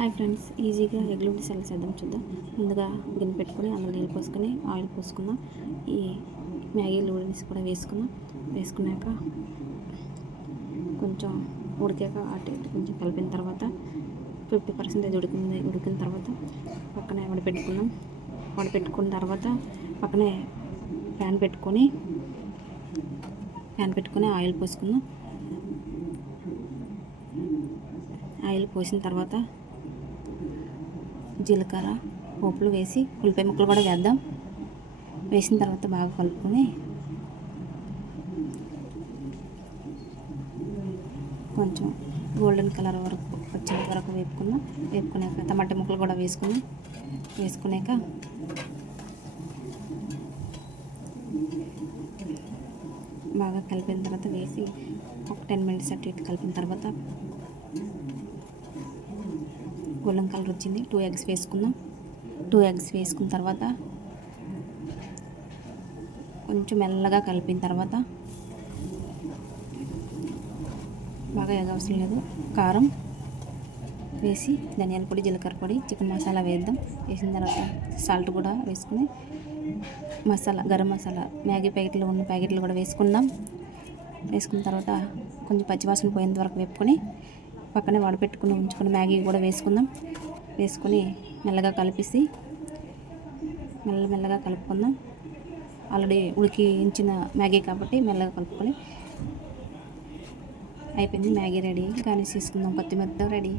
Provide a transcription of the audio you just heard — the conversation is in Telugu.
హాయ్ ఫ్రెండ్స్, ఈజీగా ఎగ్ నూడిల్స్ ఎలా చేద్దాం చూద్దాం. ముందుగా గిన్నె పెట్టుకొని అందులో నీళ్ళు పోసుకొని ఆయిల్ పోసుకుందాం. ఈ మ్యాగీ నూడిల్స్ కూడా వేసుకున్నాక కొంచెం ఉడికాక అటు ఇటు కొంచెం కలిపిన తర్వాత 50% ఉడికిన తర్వాత పక్కనే వడపెట్టుకున్న తర్వాత పక్కనే ప్యాన్ పెట్టుకొని ఆయిల్ పోసుకుందాం. ఆయిల్ పోసిన తర్వాత జీలకర్ర పోపులు వేసి ఉల్లిపాయ ముక్కలు కూడా వేసిన తర్వాత బాగా కలుపుకొని కొంచెం గోల్డెన్ కలర్ వరకు వచ్చేంత వరకు వేపుకున్నాక టమాటా ముక్కలు కూడా వేసుకున్నాక బాగా కలిపిన తర్వాత వేసి ఒక 10 మినిట్స్ అటు ఇటు కలిపిన తర్వాత గోల్డెన్ కలర్ వచ్చింది. 2 ఎగ్స్ వేసుకుందాం. 2 ఎగ్స్ వేసుకున్న తర్వాత కొంచెం మెల్లగా కలిపిన తర్వాత బాగా అవసరం లేదు, కారం వేసి ధనియాల పొడి, జీలకర్ర పొడి, చికెన్ మసాలా వేసిన తర్వాత సాల్ట్ కూడా వేసుకుని గరం మసాలా మ్యాగీ ప్యాకెట్లు కూడా వేసుకున్న తర్వాత కొంచెం పచ్చివాసన పోయేంత వరకు వేపుకొని పక్కనే ఉంచుకుని మ్యాగీ కూడా వేసుకొని మెల్లగా కలుపుకుందాం. ఆల్రెడీ ఉడికించిన మ్యాగీ కాబట్టి మెల్లగా కలుపుకొని అయిపోయింది. Maggi ready. గార్నిష్ చేసుకుందాం. కొత్తిమీరతో రెడీ.